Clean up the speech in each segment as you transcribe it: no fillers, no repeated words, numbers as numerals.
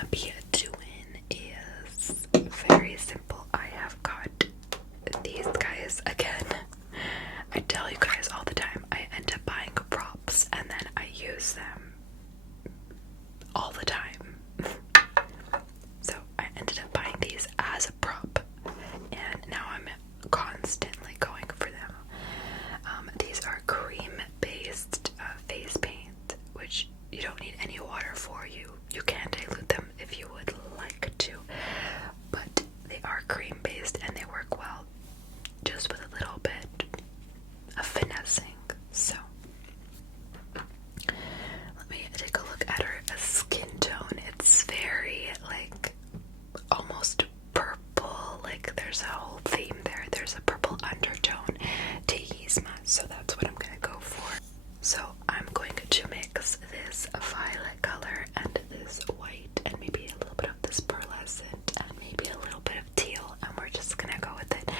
gonna be doing is very simple. I have got these guys again. I tell you guys all the time, I end up buying props and then I use them all the time. So I ended up buying these as a prop, and now I'm constantly going for them. These are cream-based face paint, which you don't need any water for. You can dilute them if you would like to, but they are cream-based and they work well just with a little bit of finessing. So let me take a look at her skin tone. It's very like almost purple, like there's a whole theme there. There's a purple undertone to Yzma, so that's what I'm gonna go for. So I'm going to mix this violet color and this white and maybe a little bit of this pearlescent and maybe a little bit of teal, and we're just gonna go with it.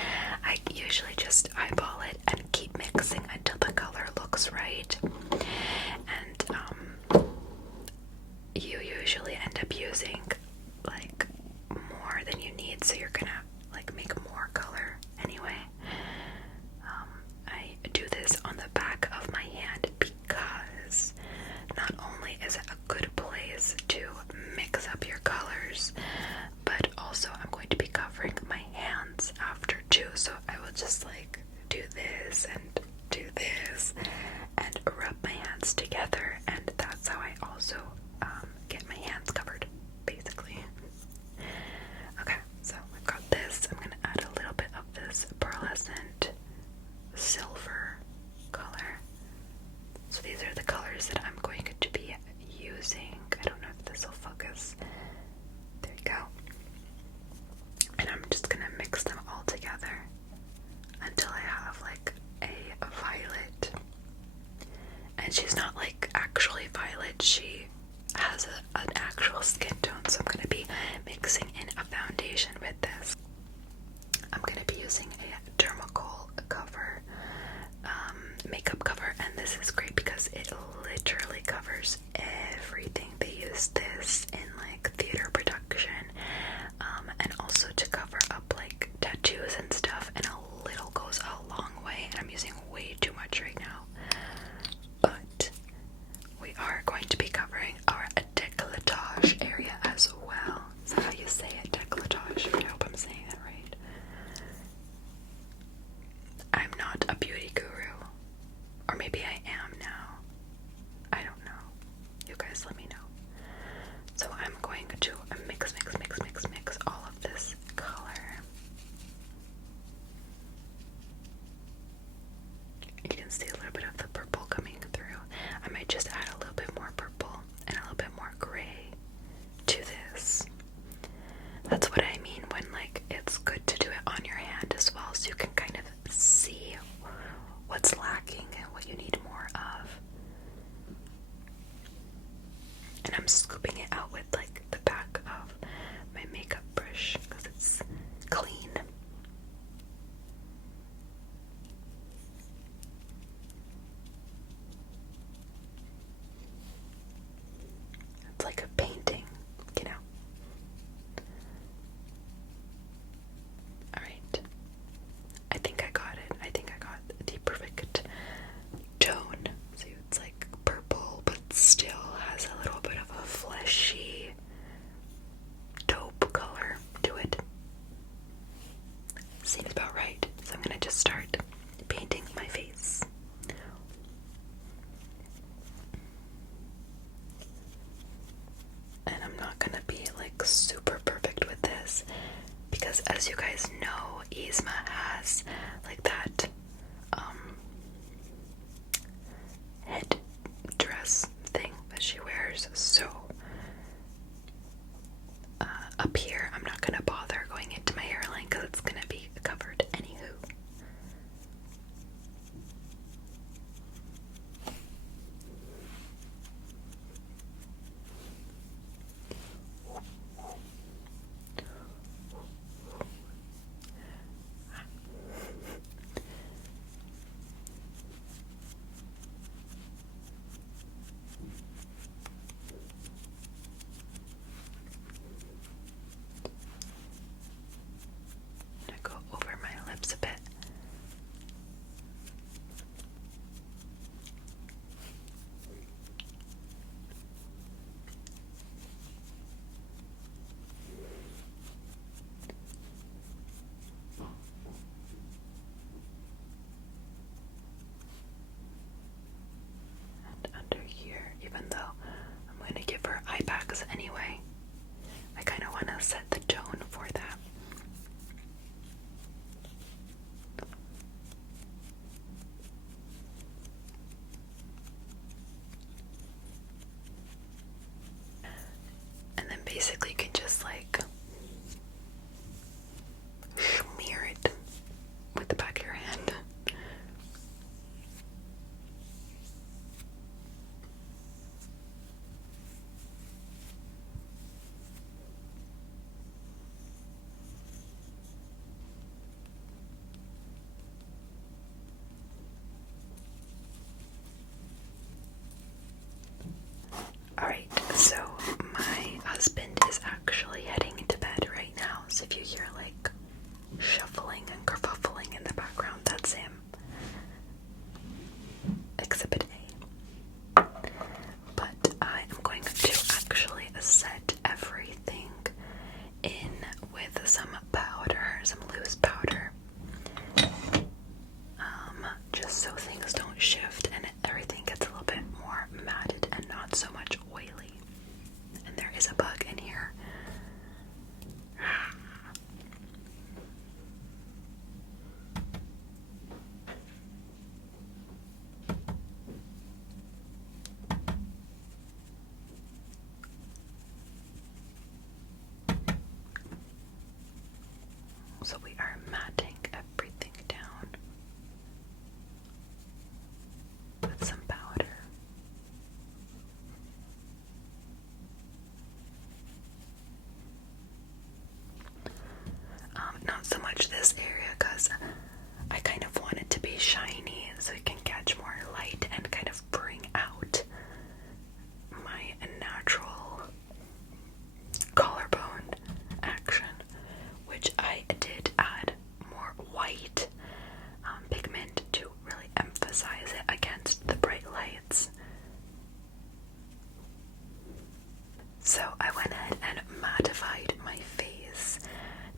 I usually just eyeball it and keep mixing until the color looks right. And you usually end up using like more than you need, so you're gonna like make more color anyway. I do this on the back of my hand because not only is it a good place to mix up your colors, but also I'm going to be covering my hands after too, so I will just like do this and do this and rub my hands together, and that's how I also get my hands covered, basically. Okay, so I've got this. I'm gonna add a little bit of this pearlescent silver color. So these are the colors that I'm going to be using. I don't know if this will focus. There you go. And I'm just gonna mix them all together until I have like a violet. And she's not like actually violet, she has an actual skin tone, so I'm gonna be mixing in a foundation with this. I'm gonna be using a Dermacool cover, makeup cover, and this is great because it literally covers everything. They use this in like theater production, and also to cover up like tattoos and stuff, and a little goes a long way, and I'm using way too much right now. But we are going to be covering our décolletage area as well. Is that how you say it? Décolletage? I hope I'm saying that right. I'm not a beauty guru. Or maybe I am now. I don't know. You guys let me know. So I'm going to mix all of this color. You can see a little bit of the purple coming through. I might just add a little bit more purple and a little bit more gray to this. That's what I mean when like it's good to do it on your hand as well, so you can kind of see what's lacking and what you need more of. And I'm scooping it out with like the back of my makeup brush because it's clean. It's like a painting, you know. Alright. I think I got it. I think I got the perfect tone. See, it's like purple, but still has a little bit of a fleshy, taupe color to it. Seems about right. So I'm gonna just start painting my face. And I'm not gonna be like super perfect with this because, as you guys know, Yzma has like that head dress thing that she wears, so up here I'm not gonna bother going into my hairline because it's gonna be covered anywho. basically you can just like smear it with the back of your hand. Alright, so my husband is actually heading into bed right now, so if you hear like shuffling and kerfuffling in the background, that's him. Exhibit A. But I am going to actually set everything in with some powder, some loose powder. Just so things don't shift and everything gets a little bit more matted and not so much oily. And there is a bug in here. So we are matting everything down with some powder. Not so much this area because I kind of want it to be shiny so it can catch more light and kind of bring out my natural collarbone action, which I did add more white pigment to really emphasize it against the bright lights. So I went ahead and mattified my face.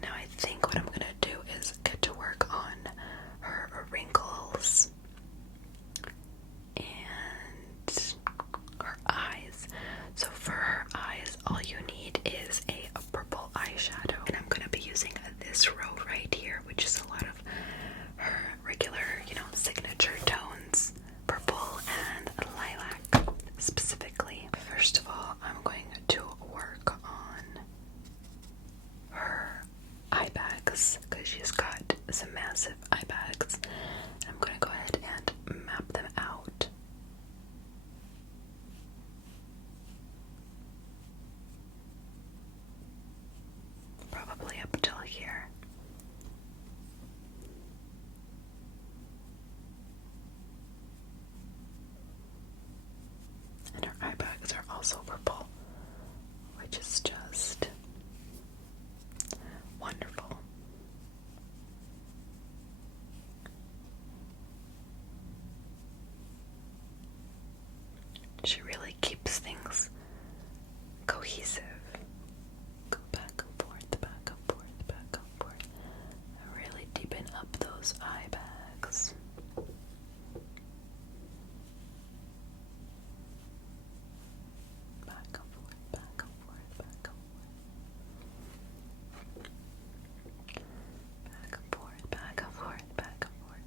Now I think what I'm gonna do is get to work on her wrinkles and her eyes. So for her eyes, all you need is a purple eyeshadow. And I'm gonna be using this row right here, which is a lot of her regular, signature tones. Purple and lilac, specifically. First of all, I'm going to work on her eye bags, because she's got some massive eye bags. I'm going to go ahead and map them out. Probably up till here. And her eye bags are also purple, which is just wonderful. She really keeps things cohesive. Go back and forth, back and forth, back and forth. Really deepen up those eye bags. Back and forth, back and forth, back and forth. Back and forth, back and forth, back and forth.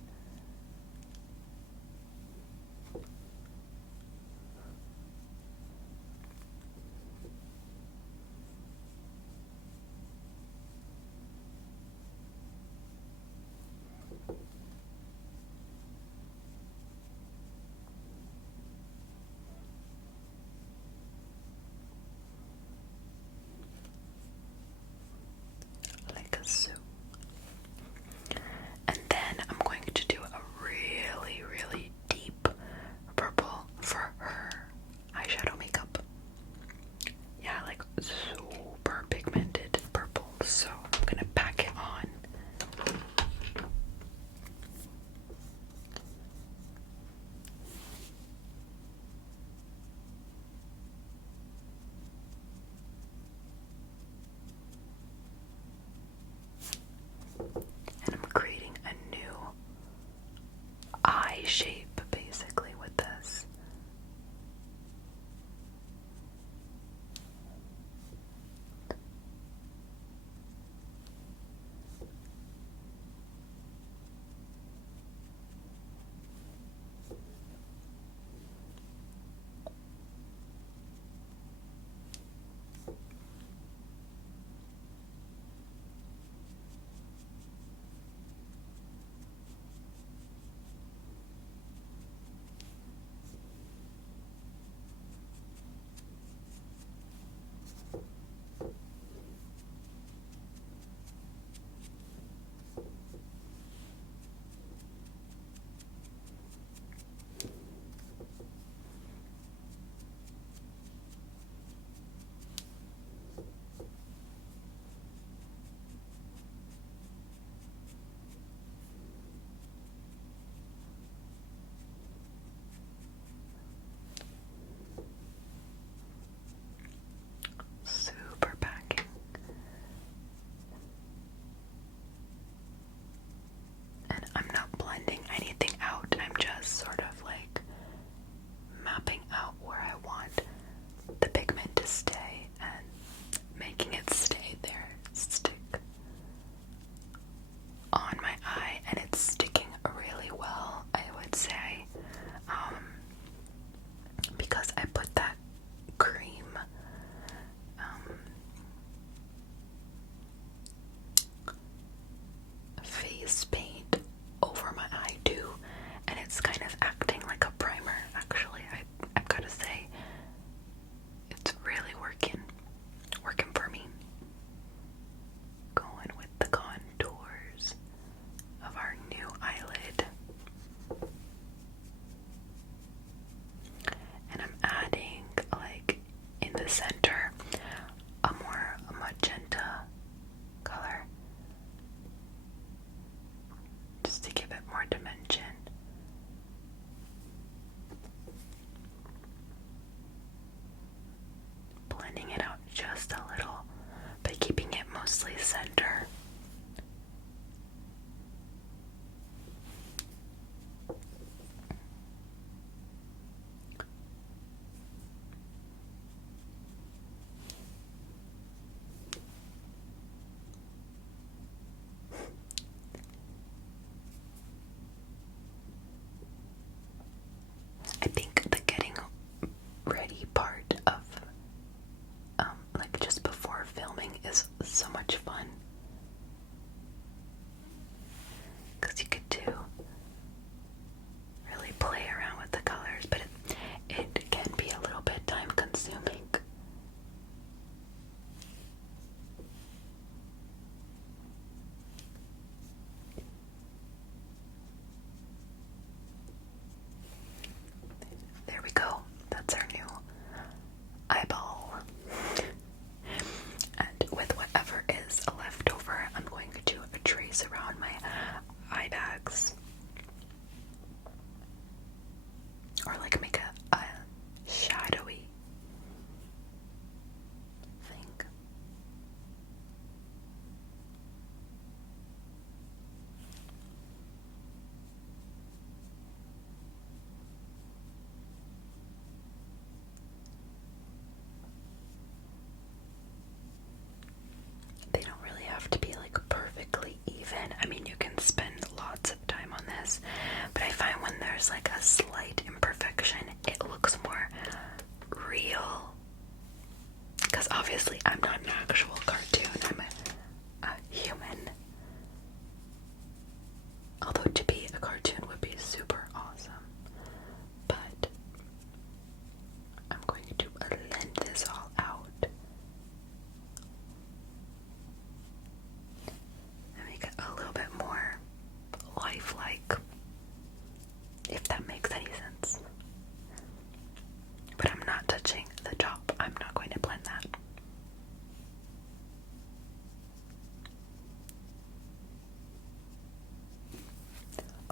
the center a more magenta color, just to give it more dimension. Blending it out just a little, but keeping it mostly center. I think the getting ready part of like just before filming is so much fun, because you get to really play around with the colors, but it can be a little bit time consuming. There we go. That's our new eyeball. And with whatever is left over, I'm going to trace around my eye bags. Or like make a shadowy thing. They don't really have to be like perfectly even. I mean, you can spend lots of time on this, but I find when there's like a slight imperfection, it looks more real. Because obviously I'm not an actual cartoon, I'm a human. Although to be a cartoon would be super awesome. But I'm going to blend this all out and make it a little bit more lifelike, if that makes any sense. But I'm not touching the top. I'm not going to blend that.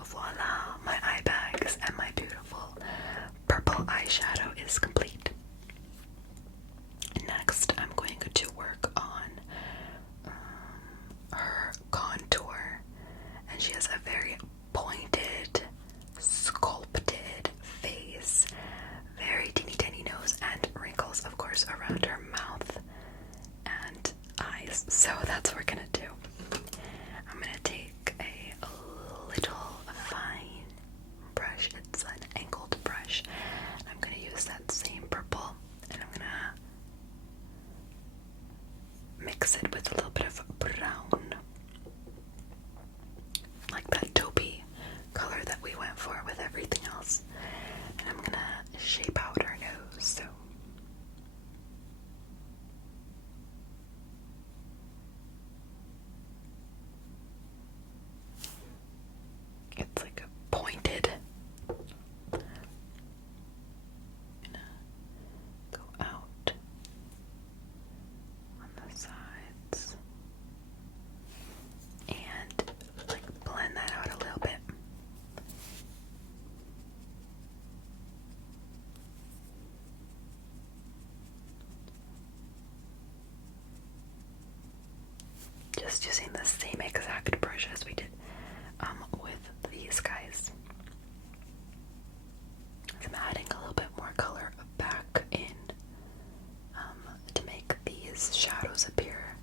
Voila! My eye bags and my beautiful purple eyeshadow is complete. Next, I'm going to work on her contour. And she has a very pointed, sculpted face, very teeny tiny nose, and wrinkles, of course, around her mouth and eyes. So that's what we're gonna do. I'm gonna take a little fine brush. It's an angled brush. I'm gonna use that same purple, and I'm gonna mix it with a little bit of brown, like that taupey color that we went for with everything else. And I'm gonna shape out her nose. So it's like a pointed. I'm gonna go out on the sides and like blend that out a little bit. Just using the same exact brush as we did with these guys. I'm adding a little bit more color back in to make these shadows appear,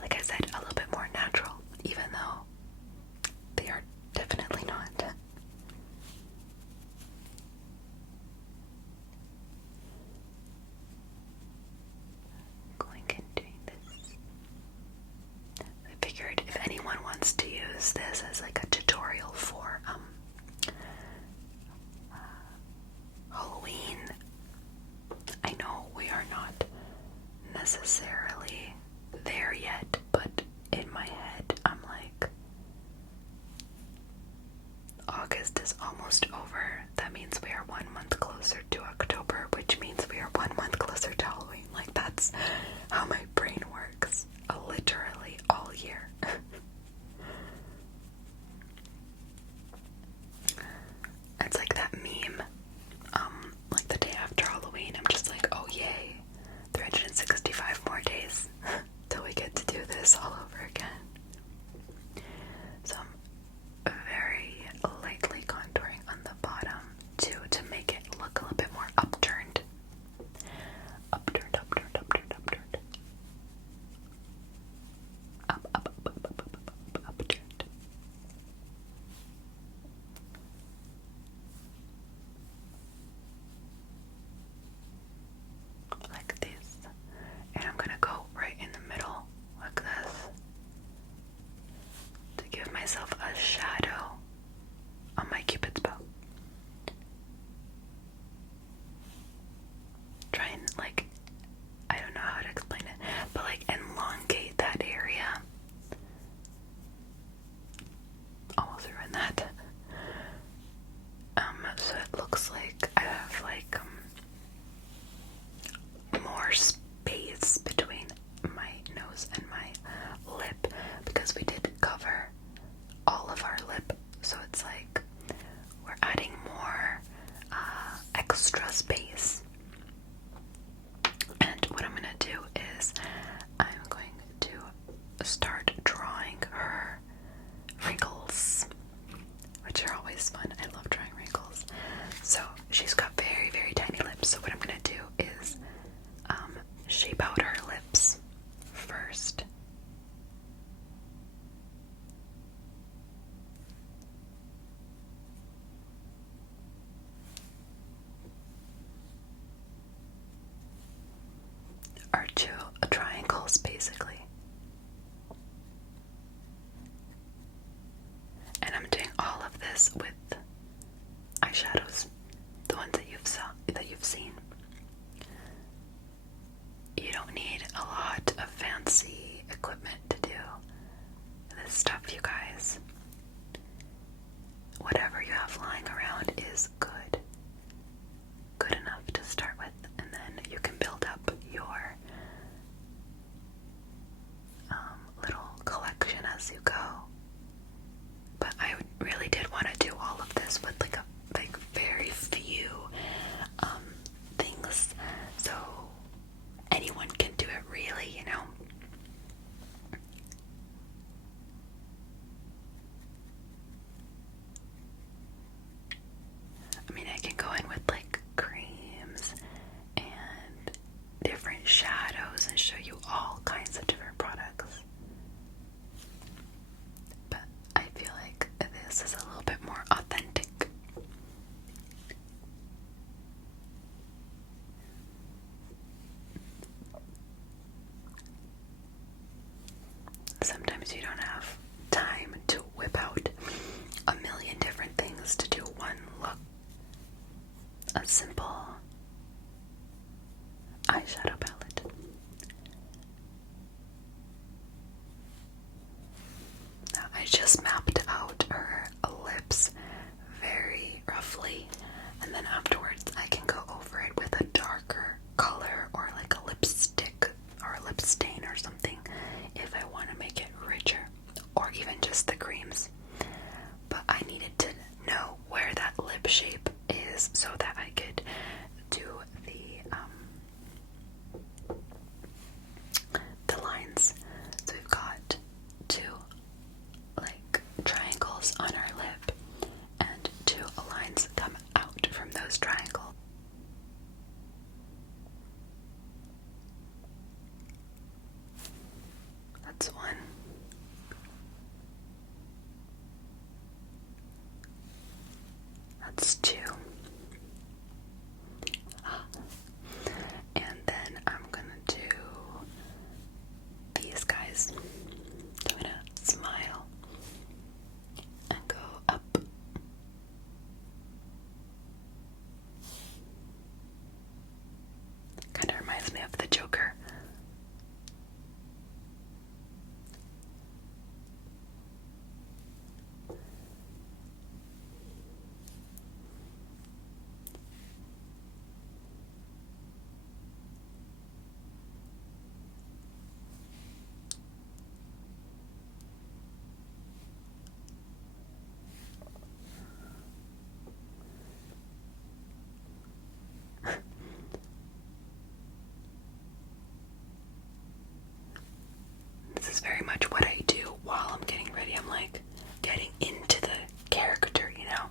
like I said, a little bit more natural, even though they are definitely not. Going and doing this. I figured if anyone wants to use this as like a tutorial for Halloween, I know we are not necessarily there yet, but in my head I'm like, August is almost over. That means we are 1 month closer to October, which means we are 1 month closer to Halloween. Like, I don't know how to explain it, but like elongate that area. Almost ruined that. So it looks like I have like more space between my nose and my lip because we did cover all of our lip, so it's like we're adding more extra space. And what I'm gonna do is I'm going to start drawing her wrinkles, which are always fun. I love drawing wrinkles. So she's got very, very tiny lips. So what I'm gonna do is shape out her lips first. Or two triangles, basically. And I'm doing all of this with eyeshadows, the ones that you've seen. You don't need a lot of fancy equipment to do this stuff, you guys. Whatever you have lying around is good. Good enough to start with, and then you can build up your little collection as you go. But I really did want to do all of this with like very few things, so anyone can do it, really, you know. I mean, I can go in with like creams and different shadows and show you all kinds of different products. But I feel like this is a little bit more authentic. Sometimes you don't have time to whip out a million different things to do one look. A simple eyeshadow palette. Now I just mapped out her lips very roughly, and then afterwards I can go over it with a darker color or like a lipstick or a lip stain or something if I want to make it richer, or even just the creams. But I needed to know where that lip shape is so that I could do the lines. So we've got two like triangles on our lip, and two lines come out from those triangles. That's one. That's two. And then I'm gonna do these guys. I'm gonna smile and go up. Kind of reminds me of the Joker. This is very much what I do while I'm getting ready. I'm like getting into the character, you know?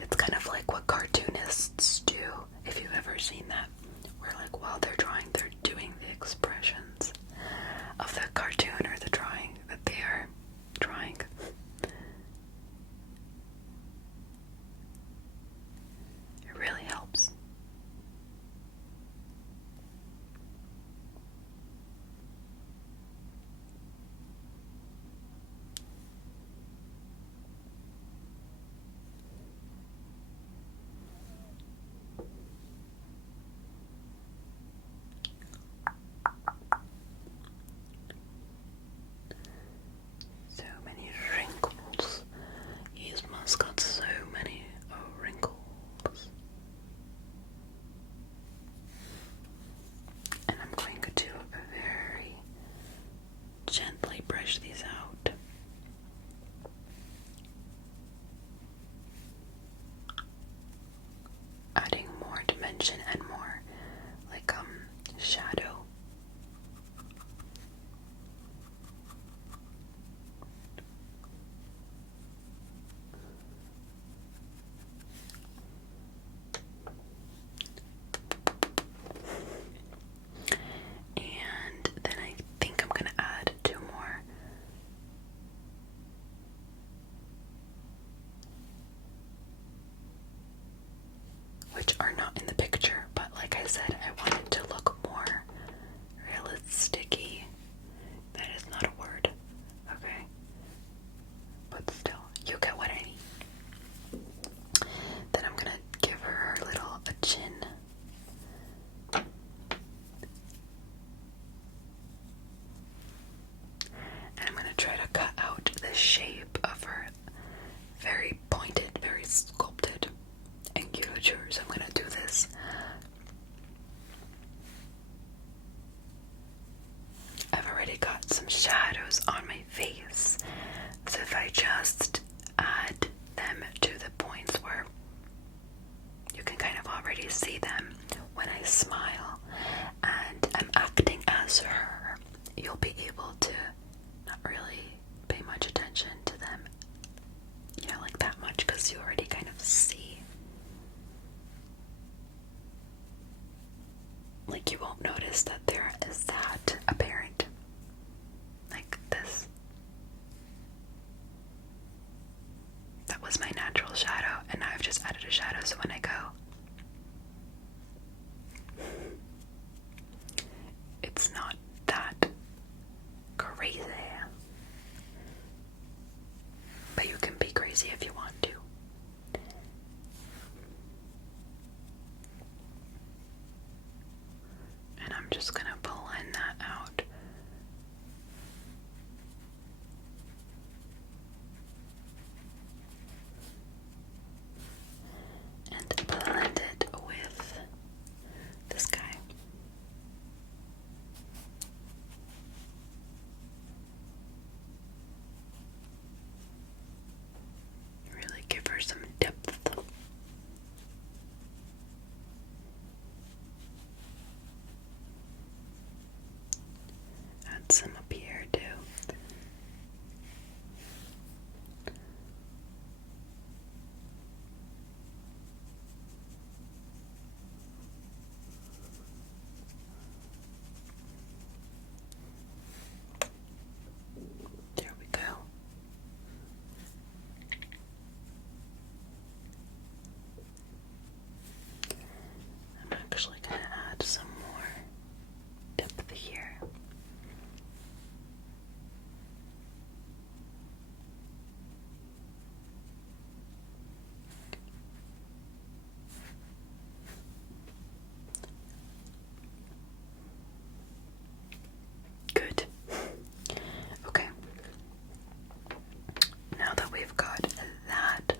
It's kind of like what cartoonists do, if you've ever seen that. Where like while they're drawing, they're doing the expressions of the cartoon or the drawing that they are drawing. It really helps. shadow. And then I think I'm gonna add 2 more. Which are not in the picture, but like I said, I want it to look more realistic-y. That is not a word, okay? But still, you get what I mean. Then I'm gonna give her a little chin. And I'm gonna try to cut out the shape of her. Very pointed, very sculpted and cute. So I'm gonna do this. I've already got some shadows on my face, so if I just add them to the points where you can kind of already see them when I smile and I'm acting as her, you'll be able to not really pay much attention to them, you know, like that much, because you already kind of see. Like, you won't notice that there is that apparent, like this. That was my natural shadow, and now I've just added a shadow, so when I go, it's not that crazy. But you can be crazy if you want to. And I'm just gonna blend that out. And blend it with this guy. Really give her some depth. Add some up here too. There we go. I'm actually going to add some more depth here. Good. Okay. Now that we've got that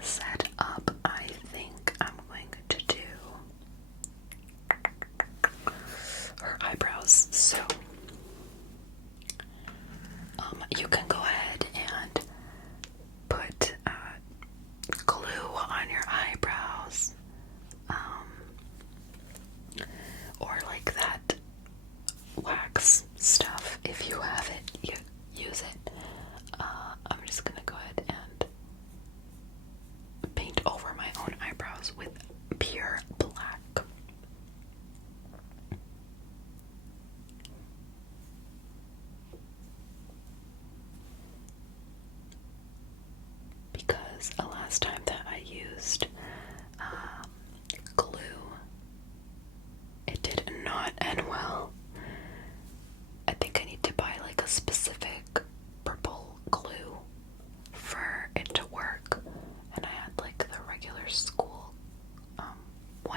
set up, I think I'm going to do her eyebrows. So, you can go ahead and put glue on your eyebrows, or like that wax stuff. If you have it, you use it. I'm just gonna go ahead and paint over my own eyebrows with pure black. Because the last time that I used glue, it did not end well. I think I need to buy like a specific purple glue for it to work. And I had like the regular school one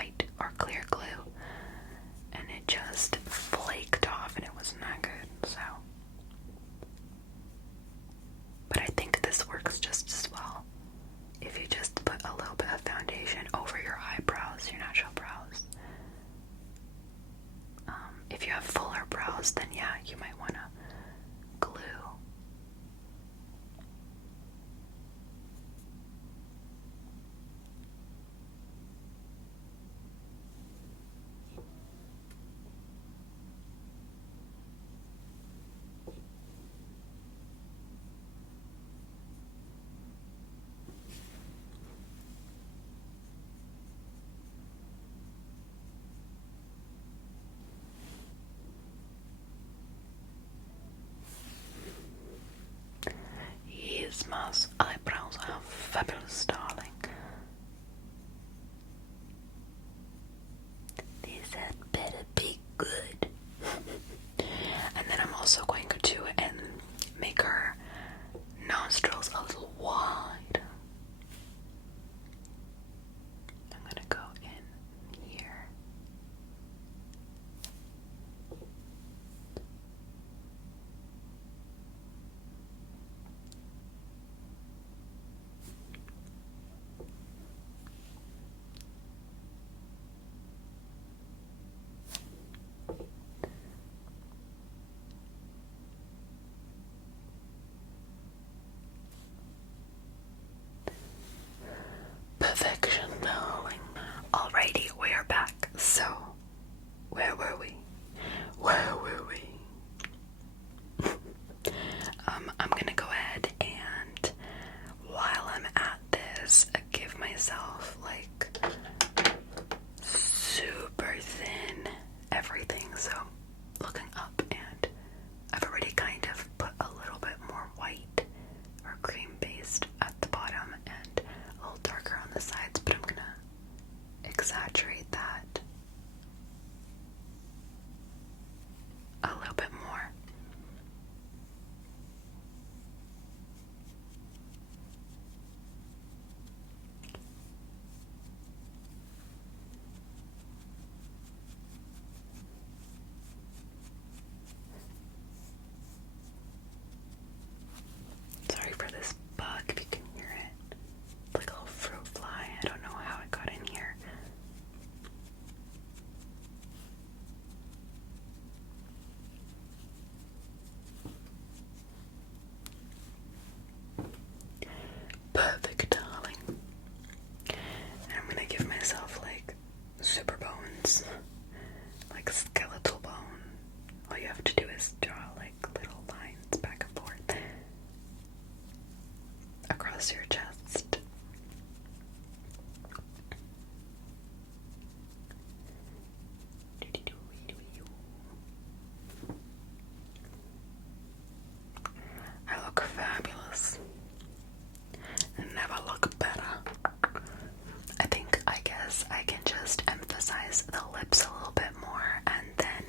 just emphasize the lips a little bit more, and then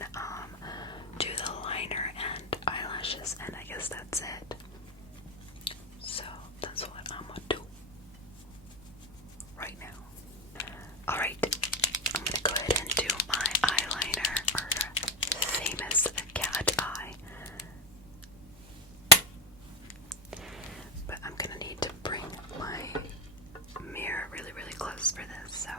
do the liner and eyelashes, and I guess that's it. So that's what I'm gonna do right now. Alright, I'm gonna go ahead and do my eyeliner, or famous cat eye. But I'm gonna need to bring my mirror really, really close for this, so.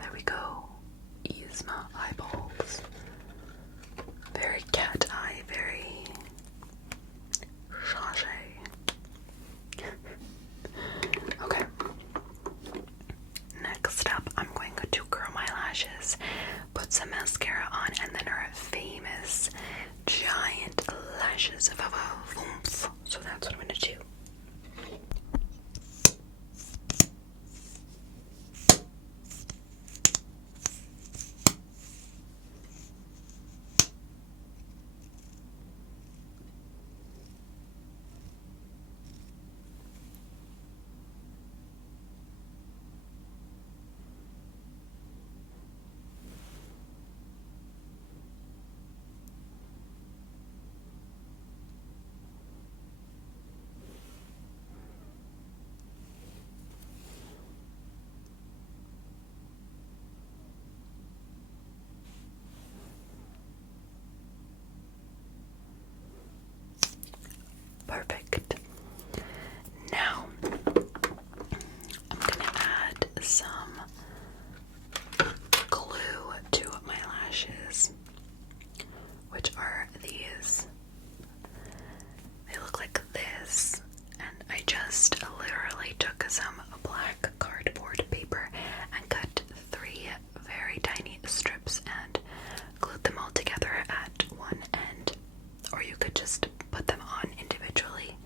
There we go. Yzma eyeballs. Very cat eye, very sachet. Okay. Next up, I'm going to curl my lashes, put some mascara on, and then our famous giant lashes. So that's what I'm going to do. Perfect. Now, I'm going to add some glue to my lashes, which are these. They look like this, and I just literally took some black cardboard paper and cut 3 very tiny strips and glued them all together at one end, or you could just put them on individually.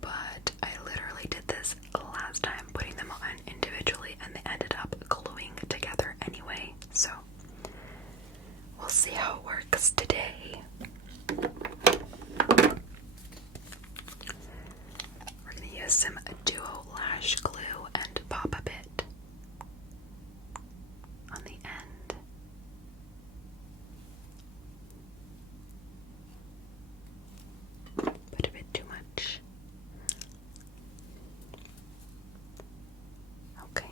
But I literally did this last time, putting them on individually, and they ended up gluing together anyway, so we'll see how it works today. We're going to use some duo lash glue and pop a bit on the end. Put a bit too much. Okay.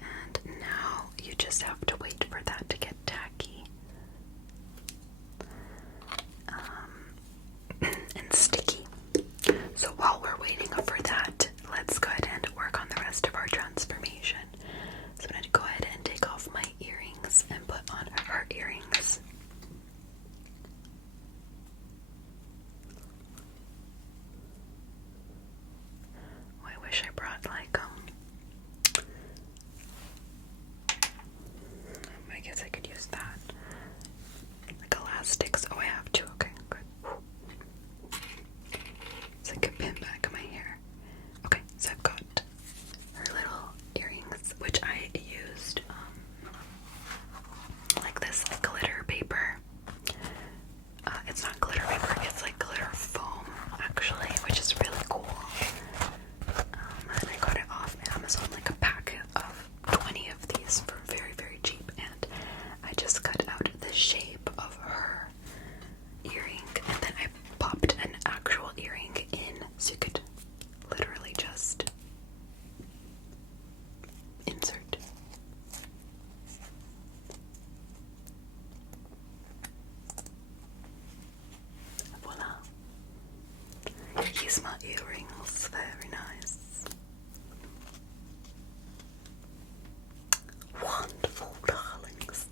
And now you just have to wait for that to get tacky Yzma earrings, very nice. Wonderful, darlings.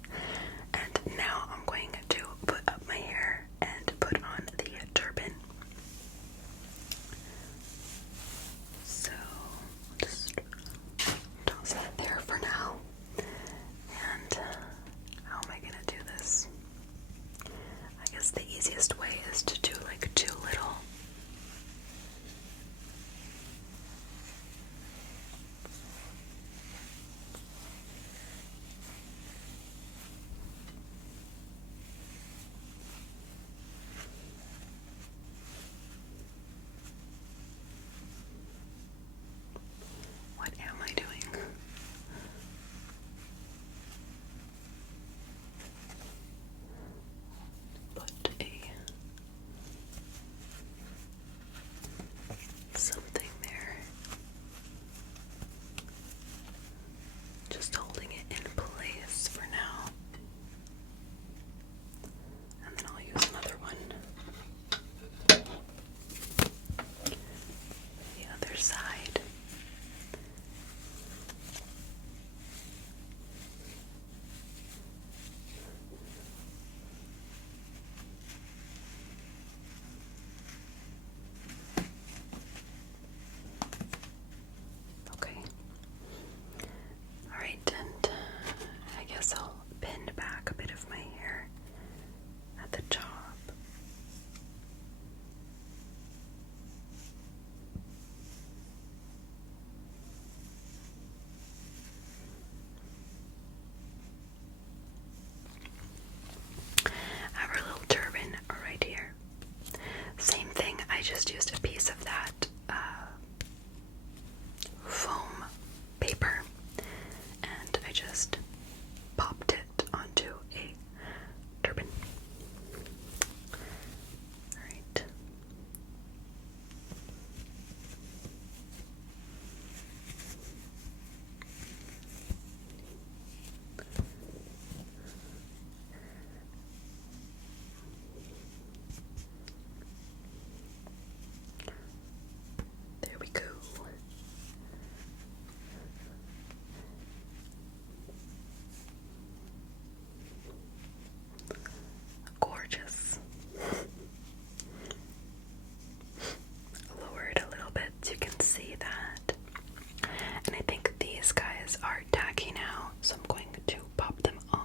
And now I'm going to put up my hair and put on the turban. So, just toss that there for now. And how am I gonna do this? I guess the easiest way is to do like two little. What am I doing? Put something there. Just holding it in place for now. And then I'll use another one. The other side. Okay. Alright, and I guess I'll pin back a bit of my hair at the top. I have a little turban right here. Same thing, I just used a piece of that foam paper and I just popped it onto a turban. Alright. There we go. Gorgeous. Lower it a little bit so you can see that. And I think these guys are tacky now, so I'm going to pop them on.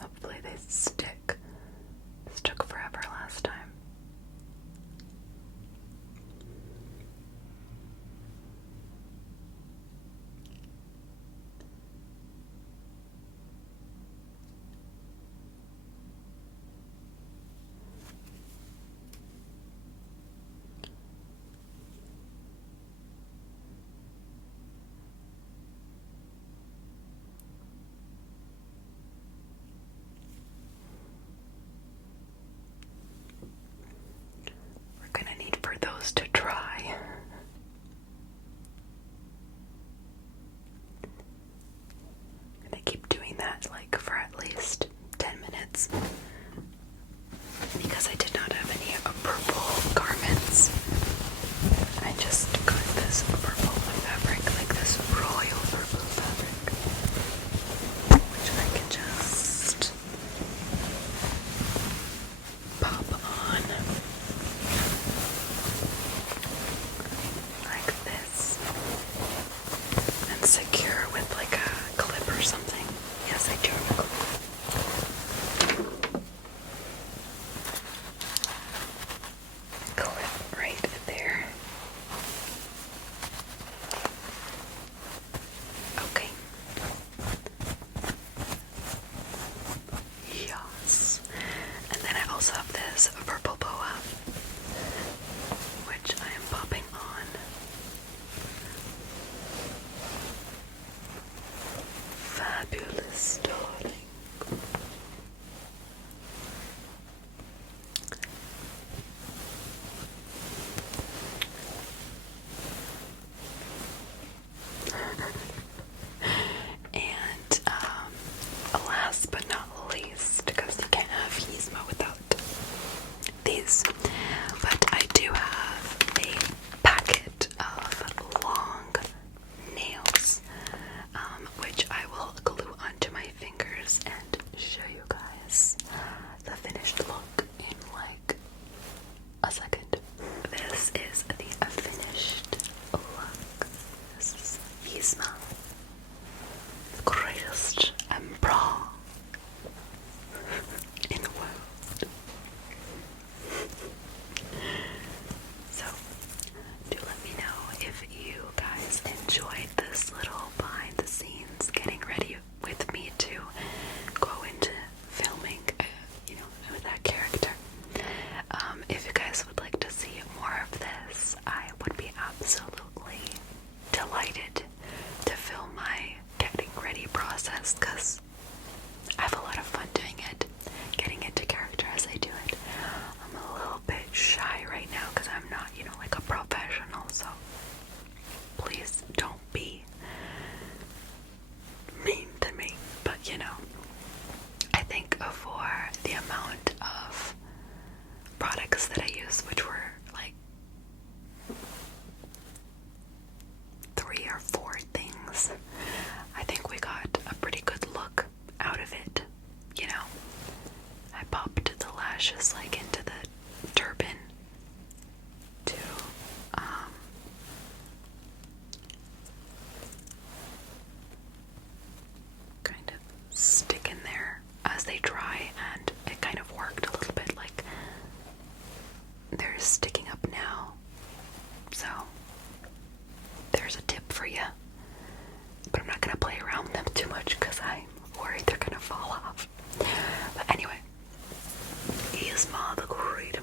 Hopefully they stick. This took forever last time. We're gonna need for those to dry. And I keep doing that like for at least 10 minutes. Because I did not have any purple garments. I just got this purple fabric, like this royal purple fabric, which I can just pop on like this and secure with like a clip or something. Yes, I do have a clip. Clip right there. Okay. Yes. And then I also have this purple boa, which I am popping on. Fabulous, darling. lashes, which were like 3 or 4 things. I think we got a pretty good look out of it, you know. I popped the lashes like into the turban to kind of stick in there as they dry, and it kind of worked a little bit. Like they're sticking up now, so there's a tip for you. But I'm not gonna play around with them too much because I'm worried they're gonna fall off. But anyway, Yzma, the great